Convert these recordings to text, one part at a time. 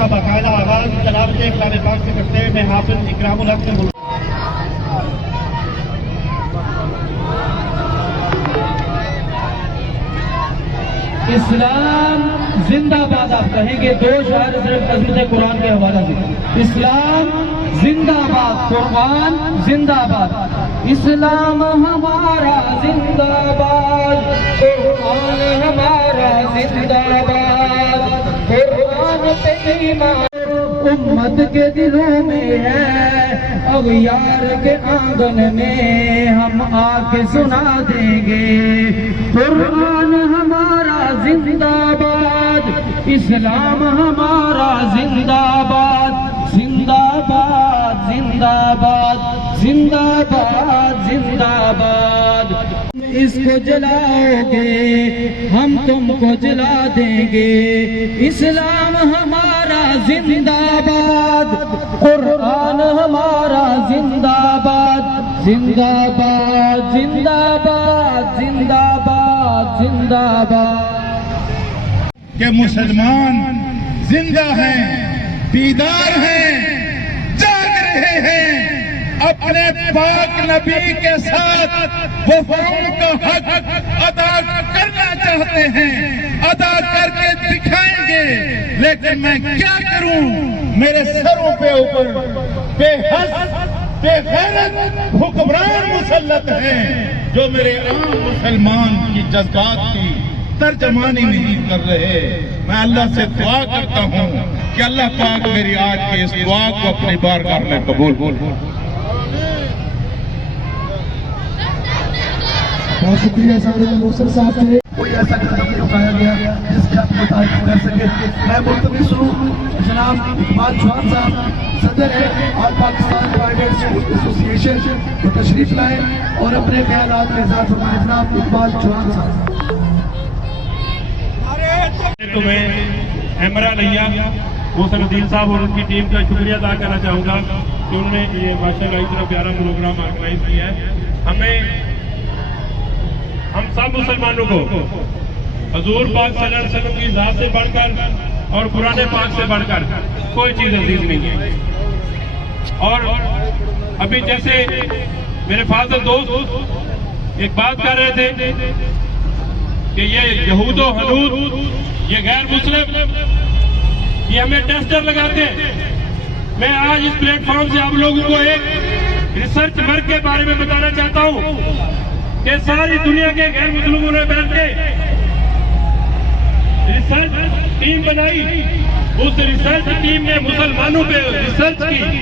کا باقاعدہ آغاز تلاوت کلام پاک سے کرتے ہیں. میں حافظ اکرام الحق سے اسلام زندہ باد آپ کہیں گے 2 شعر صرف عظمت قرآن کے حوالہ سے. اسلام زندہ باد، قرآن زندہ باد. اسلام ہمارا زندہ باد، قرآن ہمارا زندہ باد. قرآن پہ ایمان امت کے دلوں میں ہے، اغیار کے آنگن میں ہم آ کے سنا دیں گے. قرآن ہمارا زندہ باد، اسلام ہمارا زندہ باد. زندہ باد زندہ باد زندہ باد زندہ باد. اس کو جلاؤ گے ہم تم کو جلا دیں گے. اسلام ہمارا زندہ باد، قرآن ہمارا زندہ باد. زندہ باد زندہ باد زندہ باد زندہ باد. کہ مسلمان زندہ ہیں، بیدار ہیں، جاگ رہے ہیں. اپنے پاک نبی کے ساتھ وہ فرعون کا حق ادا کرنا چاہتے ہیں، ادا کر کے دکھائیں گے. لیکن میں کیا کروں، میرے سروں پہ اوپر بے حس بے غیرت حکمران مسلط ہیں جو میرے عام مسلمان کی جذبات کی ترجمانی نہیں کر رہے. میں اللہ سے دعا کرتا ہوں کہ اللہ پاک میری آج کی اس دعا کو اپنی بارگاہ میں قبول. بہت شکریہ صاحب موسر صاحب سے. کوئی ایسا قدم نہیں اٹھایا گیا جس کا مطابق کر سکے. میں ملتمس ہوں جناب اقبال چوہان صاحب صدر ہے آل پاکستان پرائیویٹ اسکول ایسوسی ایشن وہ تشریف لائیں اور اپنے خیالات میں اظہار فرمائیں. جناب اقبال چوہان صاحب. تمہیں امرا لیا محسن الدین صاحب اور ان کی ٹیم کا شکریہ ادا کرنا چاہوں گا کہ انہوں نے یہ ماشاء اللہ اتنا پیارا پروگرام آرگنائز کیا ہے. ہم سب مسلمانوں کو حضور پاک صلی اللہ علیہ وسلم کی ذات سے بڑھ کر اور قرآن پاک سے بڑھ کر کوئی چیز عزیز نہیں ہے. اور ابھی جیسے میرے فاضل دوست ایک بات کر رہے تھے کہ یہ یہود و حنود، یہ غیر مسلم، یہ ہمیں ٹیسٹر لگاتے ہیں. میں آج اس پلیٹ فارم سے آپ لوگوں کو ایک ریسرچ ورک کے بارے میں بتانا چاہتا ہوں کہ ساری دنیا کے غیر مسلموں نے بیٹھ کے ریسرچ ٹیم بنائی. اس ریسرچ ٹیم نے مسلمانوں پہ ریسرچ کی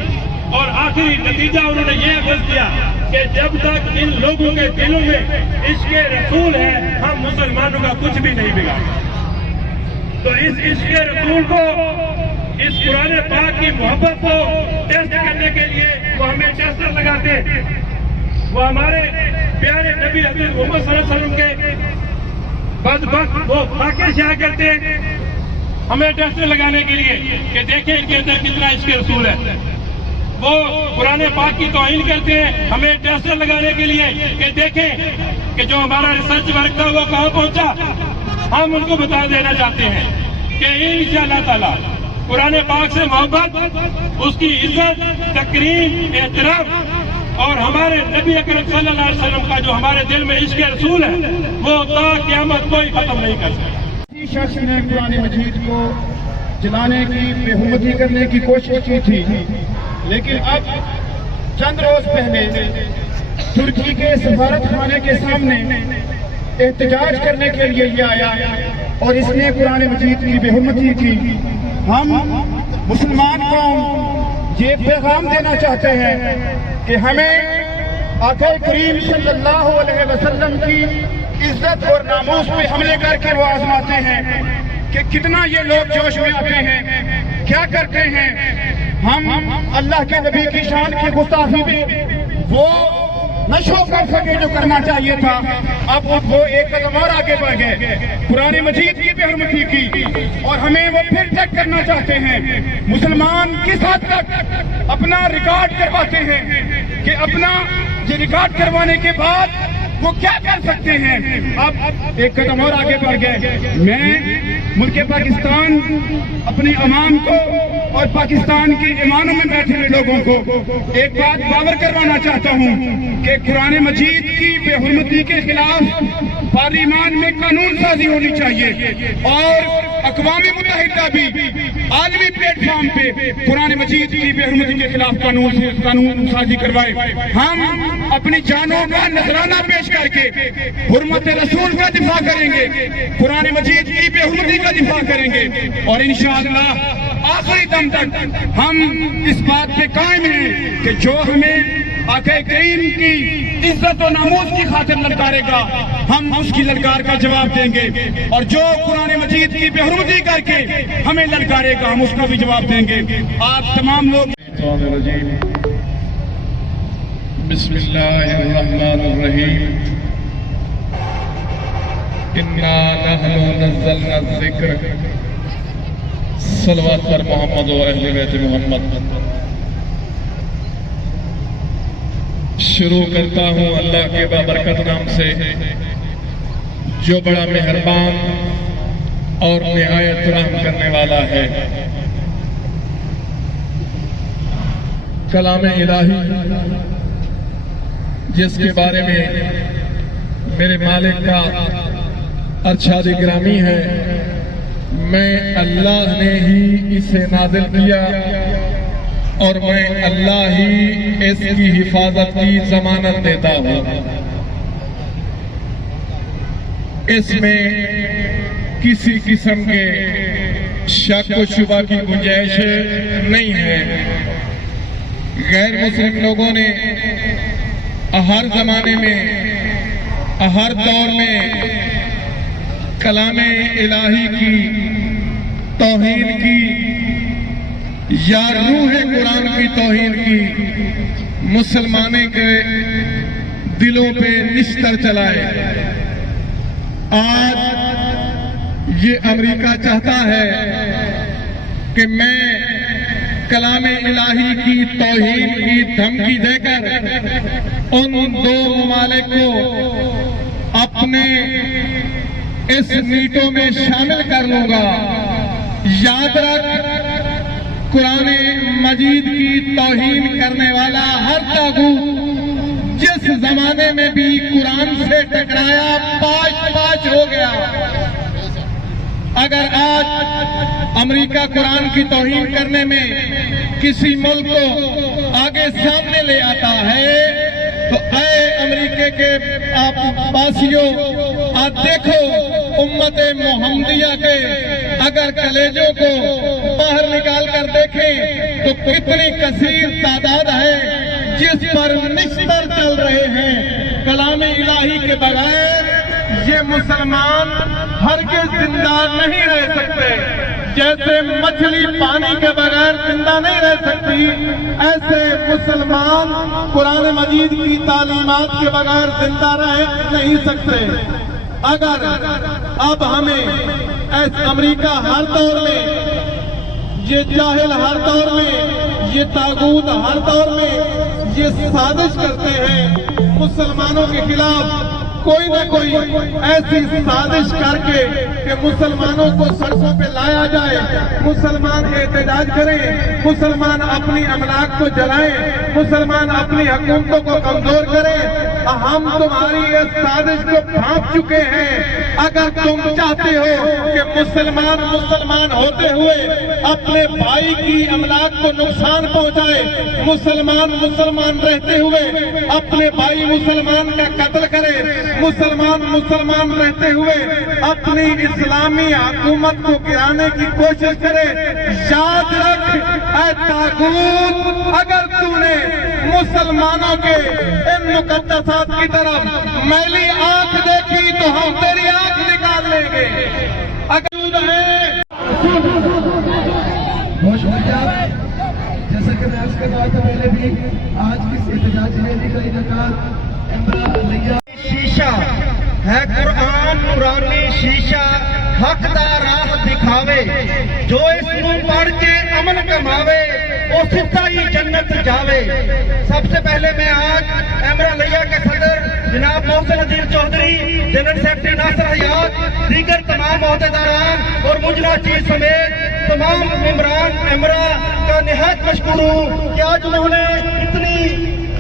اور آخری نتیجہ انہوں نے یہ اخذ کیا کہ جب تک ان لوگوں کے دلوں میں عشق رسول ہے ہم مسلمانوں کا کچھ بھی نہیں بگاڑ. تو اس عشق رسول کو، اس قرآن پاک کی محبت کو ٹیسٹ کرنے کے لیے وہ ہمیں ٹیسٹر لگاتے. وہ ہمارے پیارے نبی حضرت محمد صلی اللہ علیہ وسلم کے بدبخت وہ فاقے شاہ کرتے ہیں ہمیں ٹیسٹر لگانے کے لیے کہ دیکھیں ان کے اندر کتنا عشق رسول ہے. وہ قرآن پاک کی توہین کرتے ہیں ہمیں ٹیسٹر لگانے کے لیے کہ دیکھیں کہ جو ہمارا ریسرچ ورک تھا وہ کہاں پہنچا. ہم ان کو بتا دینا چاہتے ہیں کہ انشاءاللہ تعالی قرآن پاک سے محبت، اس کی عزت، تکریم، احترام اور ہمارے نبی اکرم صلی اللہ علیہ وسلم کا جو ہمارے دل میں عشق رسول ہے وہ تا قیامت کوئی ختم نہیں کر سکتا. کسی شخص نے قرآن مجید کو جلانے کی، بے حرمتی کرنے کی کوشش کی تھی، لیکن اب چند روز پہلے ترکی کے سفارت خانے کے سامنے احتجاج کرنے کے لیے یہ آیا اور اس نے قرآن مجید کی بے حرمتی کی. ہم مسلمان قوم یہ پیغام دینا چاہتے ہیں کہ ہمیں آقا کریم صلی اللہ علیہ وسلم کی عزت اور ناموس پہ حملے کر کے وہ آزماتے ہیں کہ کتنا یہ لوگ جوش میں آتے ہیں، کیا کرتے ہیں. ہم اللہ کے نبی کی شان کی گستاخی میں وہ نہ شو کر سکے جو کرنا چاہیے تھا. اب وہ ایک قدم اور آگے بڑھ گئے، قرآن مجید کی بے حرمتی کی، اور ہمیں وہ پھر چیک کرنا چاہتے ہیں مسلمان کس حد تک اپنا ریکارڈ کرواتے ہیں کہ اپنا یہ ریکارڈ کروانے کے بعد وہ کیا کر سکتے ہیں. اب ایک قدم اور آگے بڑھ گئے. میں ملک پاکستان اپنے عوام کو اور پاکستان کے ایوانوں میں بیٹھے ہوئے لوگوں کو ایک بات باور کروانا چاہتا ہوں کہ قرآن مجید کی بے حرمتی کے خلاف پارلیمان میں قانون سازی ہونی چاہیے اور اقوام متحدہ بھی عالمی پلیٹ فارم پہ قرآن مجید کی بے حرمتی کے خلاف قانون سازی کروائے. ہم اپنی جانوں کا نذرانہ پیش کر کے حرمت رسول کا دفاع کریں گے, قرآن مجید کی بے حرمتی کا دفاع کریں گے اور انشاءاللہ آخری دم تک ہم اس بات پہ قائم ہیں کہ جو ہمیں آقا کریم کی عزت و ناموس کی خاطر للکارے گا ہم اس کی للکار کا جواب دیں گے, اور جو قرآن مجید کی بے حرمتی کر کے ہمیں للکارے گا ہم اس کا بھی جواب دیں گے. آپ تمام لوگ بسم اللہ الرحمن الرحیم. انا نحن نزلنا الذکر. صلوات پر محمد و اہل بیت محمد. شروع کرتا ہوں اللہ کے بابرکت نام سے جو بڑا مہربان اور نہایت رحم کرنے والا ہے. کلام الہی جس کے بارے میں میرے مالک کا ارشاد گرامی ہے, میں اللہ نے ہی اسے نازل کیا اور میں اللہ ہی اس کی حفاظت کی ضمانت دیتا ہوں. اس میں کسی قسم کے شک و شبہ کی گنجائش نہیں ہے. غیر مسلم لوگوں نے ہر زمانے میں ہر دور میں کلام الہی کی توہین کی یا روح قرآن کی توہین کی مسلمانوں کے دلوں پہ نشتر چلائے. آج یہ امریکہ چاہتا ہے کہ میں کلام الہی کی توہین کی دھمکی دے کر ان دو ممالک کو اپنے اس نیٹوں میں شامل کر لوں گا. یاد رکھ, قرآن مجید کی توہین کرنے والا ہر طاغوت جس زمانے میں بھی قرآن سے ٹکرایا پاش پاش ہو گیا. اگر آج امریکہ قرآن کی توہین کرنے میں کسی ملک کو آگے سامنے لے آتا ہے تو اے امریکہ کے آپ باسیوں, آپ دیکھو امت محمدیہ کے اگر کلیجوں کو باہر نکال کر دیکھیں تو کتنی کثیر تعداد ہے جس پر نشتر چل رہے ہیں کلام الہی کے بغیر. یہ مسلمان ہرگز زندہ نہیں رہ سکتے. جیسے مچھلی پانی کے بغیر زندہ نہیں رہ سکتی, ایسے مسلمان قرآن مجید کی تعلیمات کے بغیر زندہ رہ نہیں سکتے. اگر اب ہمیں امریکہ ہر دور میں, یہ جاہل ہر دور میں, یہ طاغوت ہر دور میں یہ سازش کرتے ہیں مسلمانوں کے خلاف, کوئی نہ کوئی ایسی سازش کر کے کہ مسلمانوں کو سڑکوں پہ لایا جائے, مسلمان احتجاج کریں, مسلمان اپنی املاک کو جلائیں, مسلمان اپنی حکومتوں کو کمزور کریں. ہم تمہاری اس سازش کو بھانپ چکے ہیں. اگر تم چاہتے ہو کہ مسلمان ہوتے ہوئے اپنے بھائی کی املاک کو نقصان پہنچائے, مسلمان رہتے ہوئے اپنے بھائی مسلمان کا قتل کرے, مسلمان رہتے ہوئے اپنی اسلامی حکومت کو گرانے کی کوشش کرے, یاد رکھ اے طاغوت, اگر تو نے مسلمانوں کے ان مقدسات کی طرف میلی آنکھ دیکھی تو ہم تیری آنکھ نکال لیں گے. اگر ہے بہت شکریہ. جیسا کہ میں عرض کر رہا تھا پہلے بھی, آج کی احتجاج ریلی کا انعقاد شیشہ ہے قرآن نورانی شیشہ, حق دا راہ دکھاوے, جو اس کو پڑھ کے امن کماوے وہ ستا ہی جنت جاوے. سب سے پہلے میں آج امرالیہ کے صدر جناب محسن عظیم چودھری, جنرل سیکرٹری ناصر حیات, دیگر تمام تمام عہدیداران اور مجرا چیز سمیت تمام ممبران امرا کا نہایت مشکور ہوں کہ آج انہوں نے اتنی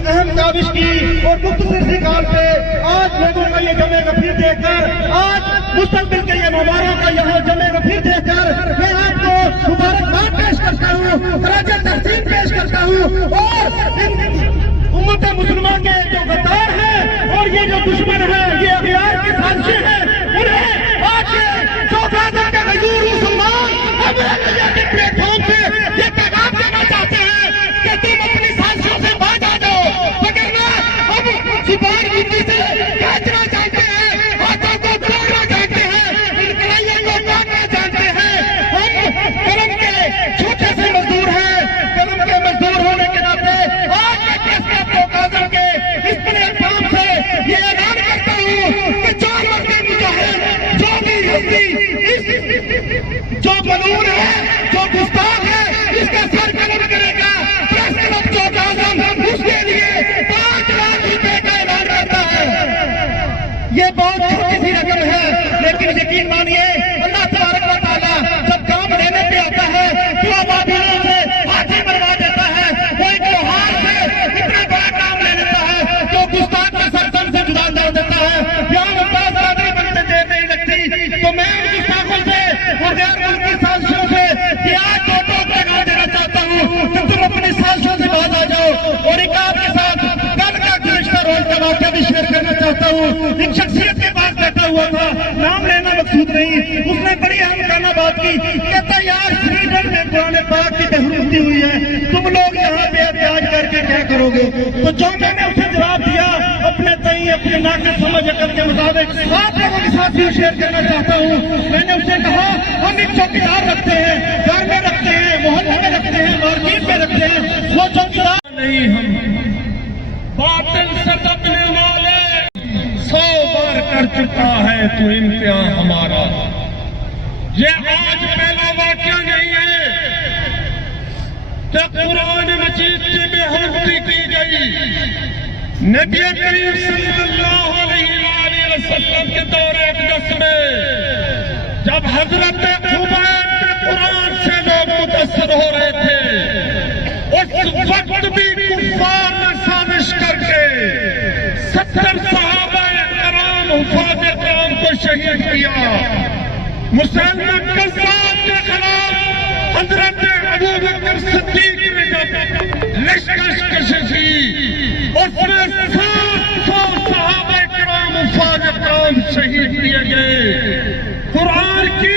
اہم کاوش کی اور مختصر سی کال پہ آج لوگوں کا یہ جمع غفیر دیکھ کر، آج مستقبل کے یہ مبارک کا یہاں جمع غفیر دیکھ کر میں آپ کو مبارکباد پیش کرتا ہوں، خراج تحسین پیش کرتا ہوں، اور امت مسلمہ کے جو غدار ہیں اور یہ جو دشمن ہیں، یہ اغیار کی سازشیں ہیں، انہیں آج چوک اعظم کے غیور مسلمان کے پلیٹ فارم سے یہ پیغام دینا چاہتے ہیں کہ تم اپنی سازشوں سے باز آ جاؤ، وگرنہ ہم سپاہی نیتی سے کھینچنا چاہتے ہیں، ہاتھوں کو توڑنا چاہتے ہیں، انقلابیوں کو مارنا چاہتے ہیں۔ ہم قلم کے چھوٹے سے مزدور ہیں، قلم کے مزدور ہونے کے ناطے آج میں فیصلہ چوک اعظم کے اس پلیٹ فارم سے یہ اعلان کرتا ہوں کہ جو مرد مجاہد، جو بھی ہستی جو ملعون ہے، جو گستاخ ہے، اس کا سر قلم کرے گا، پریس کلب چوک اعظم اس کے لیے 5 لاکھ روپے کا اعلان کرتا ہے۔ یہ بہت چھوٹی سی رقم ہے، لیکن یقین مانیے اللہ تبارک و تعالیٰ جب کام لینے پہ آتا ہے تو ابابیلوں سے ہاتھی مروا دیتا ہے، وہ ایک لوہار سے اتنا بڑا کام لے لیتا ہے جو گستاخ کے سرزن سے جدا کر دیتا ہے۔ یہاں ممتاز قادری بنتے دیر نہیں لگتی، تو میں ان گستاخوں سے اور غیر ملکی سازشوں سے یہ آج پیغام دینا چاہتا ہوں کہ تم اپنی سازشوں سے باز آ جاؤ۔ اور ایک آپ کے ساتھ کل کا گزشتہ روز کا واقعہ بھی شیئر کرنا چاہتا ہوں۔ ایک شخصیت کے پاس بیٹھا ہوا تھا، نام لینا مقصود نہیں، اس نے بڑی اہم بات کی، کہتا یار سویڈن میں قرآن پاک کی بہروتی ہوئی ہے، تم لوگ یہاں پہ احتجاج کر کے کیا کرو گے؟ تو جو میں نے اسے جواب دیا اپنے تئیں اپنے ناقص سمجھ عقل کے مطابق آپ لوگوں کے ساتھ بھی شیئر کرنا چاہتا ہوں۔ میں نے اسے کہا ہم ایک چوکیدار رکھتے ہیں، گھر میں رکھتے ہیں، محلے میں رکھتے ہیں، مارکیٹ میں رکھتے ہیں، وہ چوکیدار نہیں ہم باطل سے دبنے والے 100 بار کر چکا ہے تو امتحان ہمارا۔ یہ آج پہلا واقعہ نہیں ہے کہ قرآن مجید کی بے حرمتی کی گئی۔ نبی کریم صلی اللہ علیہ وآلہ وسلم کے دور اقدس میں جب حضرت خبیب کے قرآن سے لوگ متاثر ہو رہے تھے، اس وقت بھی کفار نے سازش کر کے 70 صحابہ کرام حفاظ کرام کو شہید کیا۔ مسلمہ کذاب کے خلاف حضرت ابوبکر صدیق نے جب لشکر کشی کی، اس میں 700 صحابہ کرام حفاظ کرام شہید کیے گئے۔ قرآن کی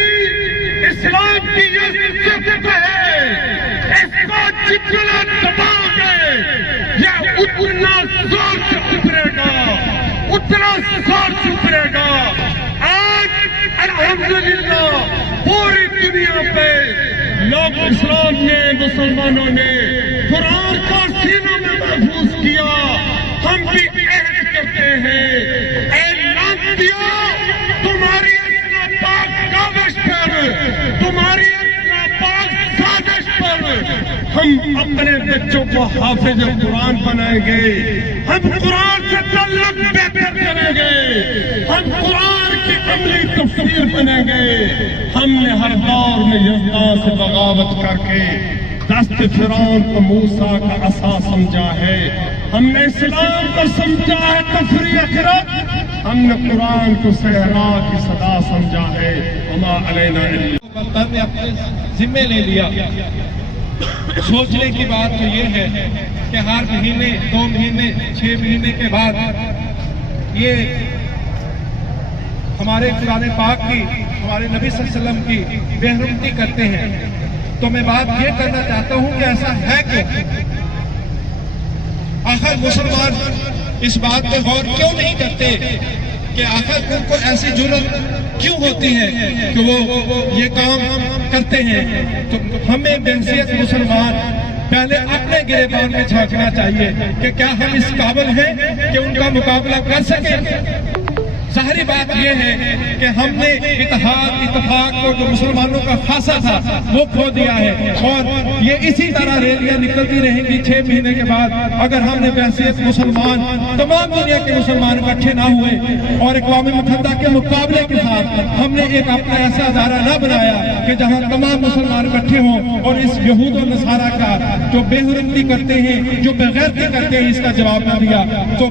اسلام کی یہ صفت ہے، اس کو جتنا دباؤ گے یہ اتنا زور سے ابھرے گا، اتنا زور سے ابھرے گا۔ آج الحمدللہ پوری دنیا پہ لوگ اسلام نے، مسلمانوں نے قرآن کو سینوں میں محفوظ کیا۔ ہم بھی عہد کرتے ہیں، اے لعنتیو، تمہاری اس ناپاک کاوش پر، تمہاری اس ناپاک سازش پر ہم اپنے بچوں کو حافظ قرآن بنائیں گے، ہم قرآن سے تعلق بہتر کریں گے، ہم قرآن کی عملی تفسیر بنیں گے۔ ہم نے ہر دور میں یزدان سے بغاوت کر کے دست فرعون کو موسیٰ کا عصا سمجھا ہے، ہم نے اسلام کو سمجھا ہے تفریح آخرت، ہم نے قرآن کو صحرا کی صدا سمجھا ہے۔ وما علینا الا ہم نے اپنے ذمے لے لیا۔ سوچنے کی بات تو یہ ہے کہ ہر مہینے، 2 مہینے، 6 مہینے کے بعد یہ ہمارے قرآن پاک کی، ہمارے نبی صلی اللہ علیہ وسلم کی بے حرمتی کرتے ہیں۔ تو میں بات یہ کرنا چاہتا ہوں کہ ایسا ہے کیوں؟ آخر مسلمان اس بات پہ غور کیوں نہیں کرتے کہ آخر ان کو ایسی جرت کیوں ہوتی ہے کہ وہ یہ کام کرتے ہیں؟ تو ہمیں بحیثیت مسلمان پہلے اپنے گریبان میں جھانکنا چاہیے کہ کیا ہم اس قابل ہیں کہ ان کا مقابلہ کر سکیں؟ ظاہری بات یہ ہے کہ ہم نے اتفاق کو جو مسلمانوں کا خاصا تھا وہ کھو دیا ہے، اور یہ اسی طرح ریلیاں نکلتی رہیں گی 6 مہینے کے بعد اگر ہم نے بحیثیت مسلمان تمام دنیا کے مسلمان اکٹھے نہ ہوئے اور اقوام متحدہ کے مقابلے کے ساتھ ہم نے ایک اپنا ایسا ادارہ نہ بنایا کہ جہاں تمام مسلمان اکٹھے ہوں اور اس یہود و نصارہ کا جو بے حرمتی کرتے ہیں، جو بغیرتی کرتے ہیں، اس کا جواب نہ دیا، تو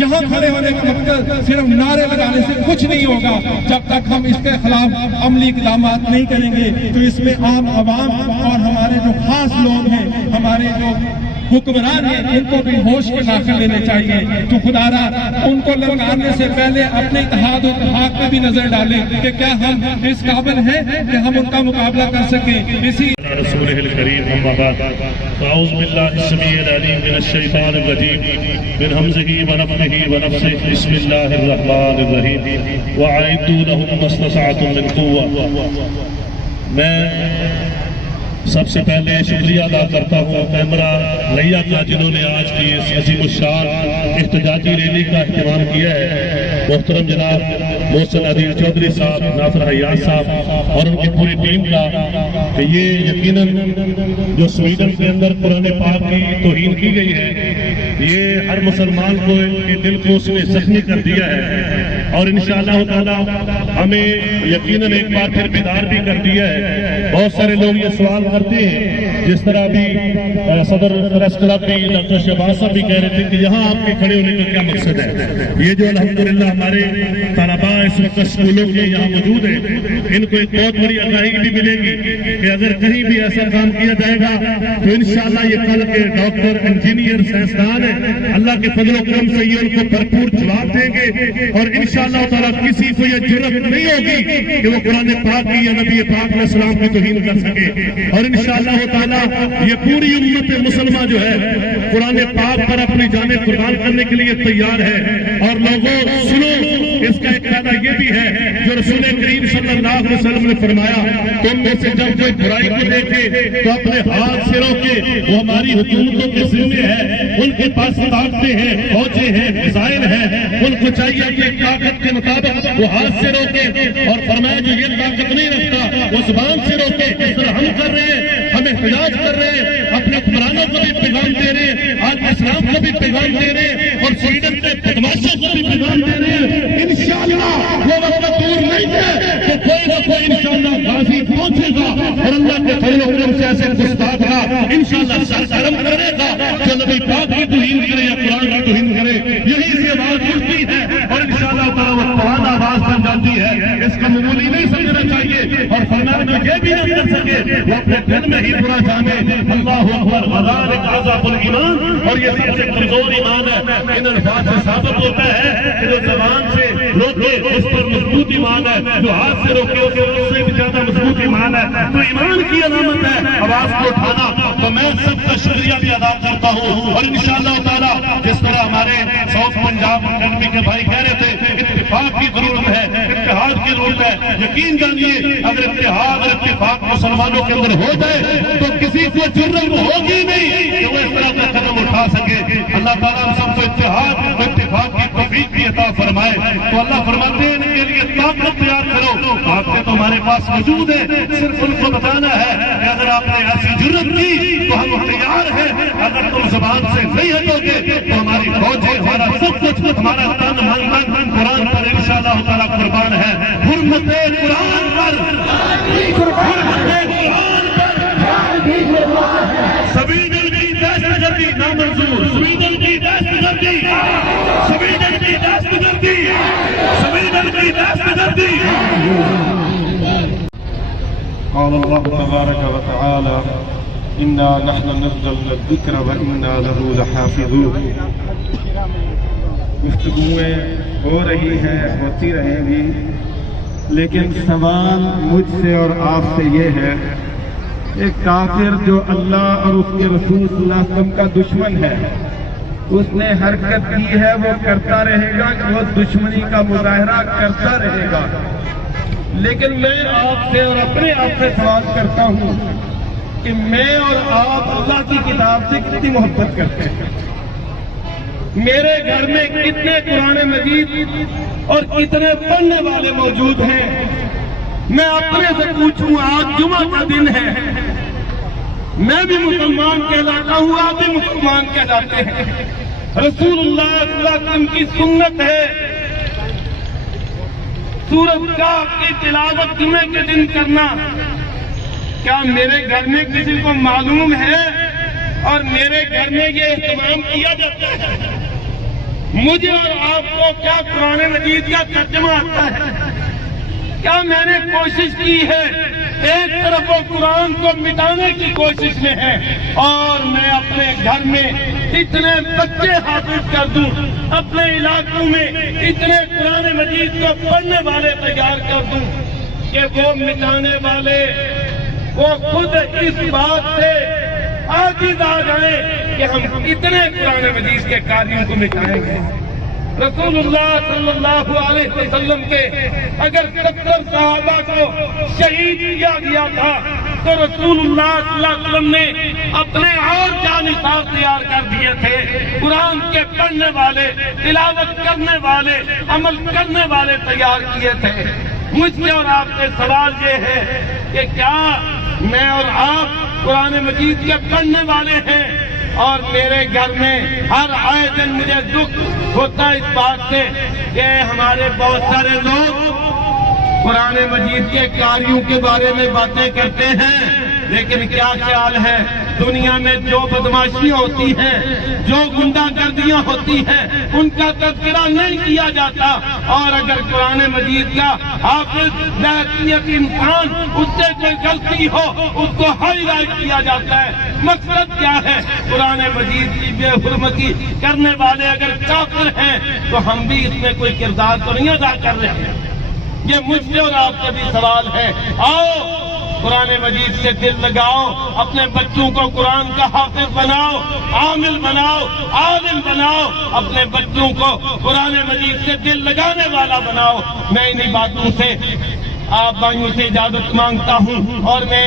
یہاں کھڑے ہونے کا مقصد صرف نعرے لگانے سے کچھ نہیں ہوگا۔ جب تک ہم اس کے خلاف عملی اقدامات نہیں کریں گے تو اس میں عام عوام اور ہمارے جو خاص لوگ ہیں، ہمارے جو حکمران ہیں، ان کو بھی ہوش کے ناخن لینے چاہیے۔ تو خدا را ان کو للکارنے سے پہلے اپنے اتحاد و اتفاق پہ بھی نظر ڈالیں کہ کیا ہم اس قابل ہیں کہ ہم ان کا مقابلہ کر سکیں۔ اسی رسولہ الکریم اما بعد فاعوذ باللہ السمیع العلیم من الشیطان الرجیم من ہمزہ ونفخہ ونفثہ بسم اللہ الرحمن الرحیم وأعدوا لهم ما استطعتم من قوة۔ میں سب سے پہلے شکریہ ادا کرتا ہوں کیمرہ لیا کا، جنہوں نے آج کی اس عظیم الشان احتجاجی ریلی کا اہتمام کیا ہے، محترم جناب محسن عدیل چودھری صاحب، ناصر حیات صاحب اور ان کی پوری ٹیم کا، کہ یہ یقیناً جو سویڈن کے اندر قرآن پاک کی توہین کی گئی ہے، یہ ہر مسلمان کو کے دل کو اس نے زخمی کر دیا ہے، اور انشاءاللہ تعالی ہمیں یقیناً ایک بار پھر بیدار بھی کر دیا ہے۔ بہت سارے لوگ یہ سوال کرتے ہیں، جس طرح بھی صدر پریس کلب بھی ڈاکٹر شہباز صاحب بھی کہہ رہے تھے کہ یہاں آپ کے کھڑے ہونے کا کیا مقصد ہے۔ یہ جو الحمدللہ ہمارے طلباء اس وقت اسکولوں کے یہاں موجود ہیں، ان کو ایک بہت بڑی آگاہی بھی ملے گی کہ اگر کہیں بھی ایسا کام کیا جائے گا تو انشاءاللہ یہ کل کے ڈاکٹر، انجینئر، سائنسدان ہیں، اللہ کے فضل و کرم سے یہ ان کو بھرپور جواب دیں گے، اور انشاءاللہ تعالیٰ کسی کو یہ جرأت نہیں ہوگی کہ وہ قرآن پاک کی یا نبی پاک علیہ السلام کی توہین کر سکے۔ اور انشاءاللہ تعالیٰ یہ پوری امت مسلمہ جو ہے قرآن پاک پر اپنی جانیں قربان کرنے کے لیے تیار ہے۔ اور لوگوں سنو، اس کا ایک فائدہ یہ بھی ہے جو رسول کریم صلی اللہ علیہ وسلم نے فرمایا، تم میں سے جب کوئی برائی کو دیکھے تو اپنے ہاتھ سے روکے، وہ ہماری حکومتوں کے ذمہ ہے، ان کے پاس طاقتیں ہیں، فوجیں ہیں، میزائل ہیں، ان کو چاہیے کہ طاقت کے مطابق وہ ہاتھ سے روکے، اور فرمایا جو یہ طاقت نہیں رکھتا وہ زبان سے روکے۔ اس طرح ہم کر رہے ہیں، ہم احتجاج کر رہے ہیں، اپنے حکمرانوں کو بھی پیغام دے رہے ہیں، آج اسلام کو بھی پیغام دے رہے ہیں، اور سویڈن کے بدماشوں کو بھی پیغام دے رہے ہیں۔ انشاءاللہ وہ وقت دور نہیں ہے کہ کوئی نہ کوئی انشاءاللہ غازی پہنچے گا، اور اللہ کے فضل و کرم سے ایسے گستاخ کا انشاءاللہ سرگرم کرے گا جو نبی پاک کی توہین کرے یا قرآن کی توہین کرے۔ یہی سے آواز اٹھتی ہے، اور انشاءاللہ تعالیٰ وہ قرآن آواز بن جاتی ہے۔ اس کا معمولی نہیں سمجھنا چاہیے، اور فرمایا جو یہ بھی نہیں کر سکے وہ اپنے دل میں ہی برا جانے۔ اللہ اکبر، وذالک اضعف الایمان، اور یہ سب سے کمزور ایمان ہے۔ ان الفاظ سے ثابت ہوتا ہے کہ جو زبان سے روکے اس پر مضبوط ایمان ہے، جو ہاتھ سے روکے اس سے بھی زیادہ مضبوط ایمان ہے۔ تو ایمان کی علامت ہے آواز کو اٹھانا۔ تو میں سب کا شکریہ بھی ادا کرتا ہوں، اور انشاءاللہ تعالیٰ جس طرح ہمارے ساؤتھ پنجاب اکیڈمی کے بھائی کہہ رہے تھے، اتفاق کی ضرورت ہے، اتحاد کی ضرورت ہے۔ یقین جانیے اگر اتحاد اور اتفاق مسلمانوں کے اندر ہو جائے تو کسی کو جرأت ہوگی نہیں کہ وہ اس طرح کا قدم اٹھا سکے۔ اللہ تعالیٰ ہم سب کو اتحاد اور اتفاق کی توفیق کی عطا فرمائے۔ تو اللہ فرماتے ہیں ان کے لیے طاقت تیار کرو، طاقتیں تو ہمارے پاس موجود ہیں، صرف ان کو بتانا ہے کہ اگر آپ نے ایسی جرأت کی تو ہم تیار ہیں۔ اگر تم زبان سے نہیں ہٹو گے تو ہماری فوجیں، ہمارا سب کچھ، ہمارا تن من قرآن پر انشاءاللہ تعالیٰ قربان ہے۔ حرمت قرآن پر، سویڈن کی دہشت گردی نامنظور، سویڈن کی دہشت گردی، سویڈن کی دہشت گردی، سویڈن کی دہشت گردی۔ قال الله تبارك وتعالى إنا نحن نزلنا الذكر وإنا له لحافظون۔ گفتگویں ہو رہی ہیں، ہوتی رہیں گی، لیکن سوال مجھ سے اور آپ سے یہ ہے کہ کافر جو اللہ اور اس کے رسول صلی اللہ علیہ وسلم کا دشمن ہے، اس نے حرکت کی ہے، وہ کرتا رہے گا، وہ دشمنی کا مظاہرہ کرتا رہے گا۔ لیکن میں آپ سے اور اپنے آپ سے سوال کرتا ہوں کہ میں اور آپ اللہ کی کتاب سے کتنی محبت کرتے ہیں؟ میرے گھر میں کتنے قرآن مجید اور کتنے پڑھنے والے موجود ہیں. میں اپنے سے پوچھوں، آج جمعہ کا دن ہے، میں بھی مسلمان کہلاتا ہوں، آپ بھی مسلمان کہلاتے ہیں. رسول اللہ صلی اللہ علیہ وسلم کی سنت ہے سورۃ کہف کی تلاوت جمعے کے دن کرنا. کیا میرے گھر میں کسی کو معلوم ہے اور میرے گھر میں یہ اہتمام کیا جاتا ہے؟ مجھے اور آپ کو کیا قرآن مجید کا ترجمہ آتا ہے؟ کیا میں نے کوشش کی ہے؟ ایک طرف وہ قرآن کو مٹانے کی کوشش میں ہے اور میں اپنے گھر میں اتنے بچے حافظ کر دوں، اپنے علاقوں میں اتنے قرآن مجید کو پڑھنے والے تیار کر دوں کہ وہ مٹانے والے وہ خود اس بات سے عاجز آ جائیں کہ ہم اتنے قرآن مجید کے کاریوں کو مٹائیں گے. رسول اللہ صلی اللہ علیہ وسلم کے اگر 70 صحابہ کو شہید کیا گیا تھا تو رسول اللہ صلی اللہ علیہ وسلم نے اپنے اور جانصار تیار کر دیے تھے، قرآن کے پڑھنے والے، تلاوت کرنے والے، عمل کرنے والے تیار کیے تھے. مجھ سے اور آپ سے سوال یہ ہے کہ کیا میں اور آپ قرآن مجید کے پڑھنے والے ہیں اور میرے گھر میں ہر آئے دن مجھے دکھ ہوتا ہے اس بات سے کہ ہمارے بہت سارے لوگ قرآن مجید کے کاریوں کے بارے میں باتیں کرتے ہیں، لیکن کیا خیال ہے دنیا میں جو بدماشیاں ہوتی ہیں، جو غنڈہ گردیاں ہوتی ہیں، ان کا تذکرہ نہیں کیا جاتا، اور اگر قرآن مجید کا حافظ بحیثیت انسان اس سے کوئی غلطی ہو اس کو ہائی لائٹ کیا جاتا ہے. مقصد کیا ہے؟ قرآن مجید کی بے حرمتی کرنے والے اگر کافر ہیں تو ہم بھی اس میں کوئی کردار تو نہیں ادا کر رہے ہیں. یہ مجھ سے اور آپ سے بھی سوال ہے. آؤ قرآن مجید سے دل لگاؤ، اپنے بچوں کو قرآن کا حافظ بناؤ، عامل بناؤ، عالم بناؤ، اپنے بچوں کو قرآن مجید سے دل لگانے والا بناؤ. میں انہی باتوں سے آپ بھائیوں سے اجازت مانگتا ہوں اور میں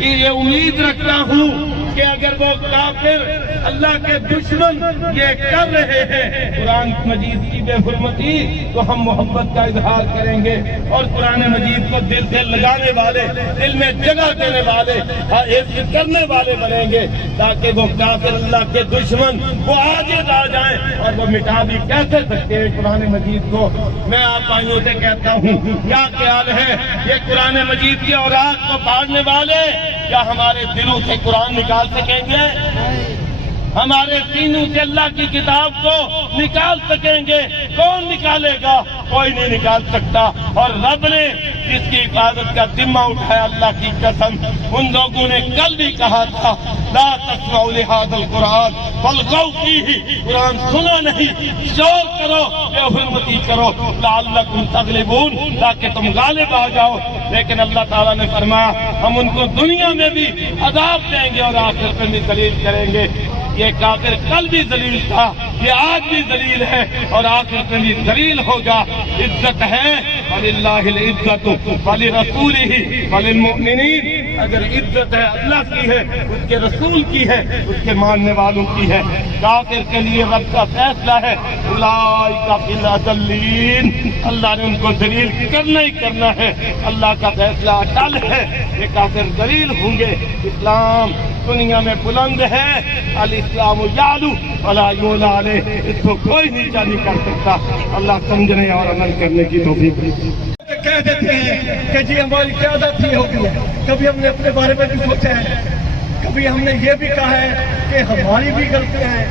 یہ امید رکھتا ہوں کہ اگر وہ کافر اللہ کے دشمن یہ کر رہے ہیں قرآن مجید کی بے حرمتی تو ہم محبت کا اظہار کریں گے اور قرآن مجید کو دل سے لگانے والے، دل میں جگہ دینے والے، حفظ کرنے والے بنیں گے تاکہ وہ کافر اللہ کے دشمن وہ عاجز آ جائیں اور وہ مٹا بھی کیسے سکتے ہیں قرآن مجید کو. میں آپ بھائیوں سے کہتا ہوں کیا خیال ہے یہ قرآن مجید کی اوراق کو پھاڑنے والے کیا ہمارے دلوں سے قرآن نکال سکیں گے؟ ہمارے سینوں سے اللہ کی کتاب کو نکال سکیں گے؟ کون نکالے گا؟ کوئی نہیں نکال سکتا. اور رب نے جس کی حفاظت کا ذمہ اٹھایا اللہ کی قسم ان لوگوں نے کل بھی کہا تھا لا تسمعوا لهذا القرآن والغوا فيه، قرآن سنا نہیں، شور کرو، بے حرمتی کرو، لعلکم تغلبون، تاکہ تم غالب آ جاؤ. لیکن اللہ تعالیٰ نے فرمایا ہم ان کو دنیا میں بھی عذاب دیں گے اور آخرت میں بھی ذلیل کریں گے. یہ کافر کل بھی ذلیل تھا، یہ آج بھی ذلیل ہے اور آخرت میں بھی ذلیل ہوگا. عزت ہے وَلِلَّهِ الْعِزَّةُ وَلِرَسُولِهِ وَلِلْمُؤْمِنِينَ. اگر عزت ہے اللہ کی ہے، اس کے رسول کی ہے، اس کے ماننے والوں کی ہے. کافر کے لیے رب کا فیصلہ ہے اولئک فی الأذلین، اللہ نے ان کو ذلیل کرنا ہی کرنا ہے. اللہ کا فیصلہ اٹل ہے، یہ کافر ذلیل ہوں گے. اسلام دنیا میں بلند ہے، الاسلام یعلو ولا یعلی علیہ، اس کو کوئی نیچا نہیں کر سکتا. اللہ سمجھنے اور عمل کرنے کی توفیق دے. کہہ دیتے ہیں کہ جی ہماری قیادت ہی ہوگی ہے. کبھی ہم نے اپنے بارے میں بھی سوچا ہے، کبھی ہم نے یہ بھی کہا ہے کہ ہماری بھی غلطیاں ہیں.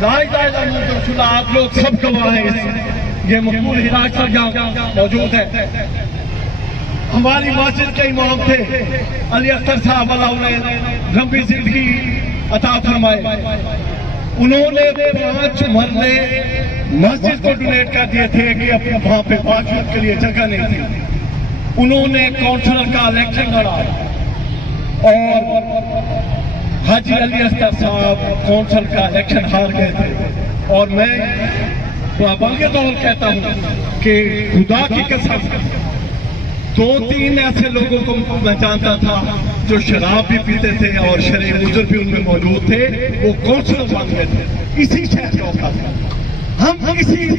لا الہ الا اللہ رسول اللہ، آپ لوگ سب گواہ ہیں. یہ مقبول عراق سر جہاں موجود ہے. ہماری مسجد کے امام تھے علی اختر صاحب، اللہ انہیں لمبی زندگی عطا فرمائے. انہوں نے 5 مرلے مسجد کو ڈونیٹ کر دیے تھے کہ اپنے وہاں پہ واقعیت کے لیے جگہ نہیں تھی. انہوں نے کونسلر کا الیکشن لڑا اور حاجی علی اختر صاحب کونسل کا الیکشن ہار گئے تھے. اور میں پابند کے طور کہتا ہوں کہ خدا کی قسم 2-3 ایسے لوگوں کو میں جانتا تھا جو شراب بھی پیتے تھے اور شرعی عذر بھی ان میں موجود تھے، وہ کونسلر بن گئے تھے. اسی شہر کا تھا، ہم اسی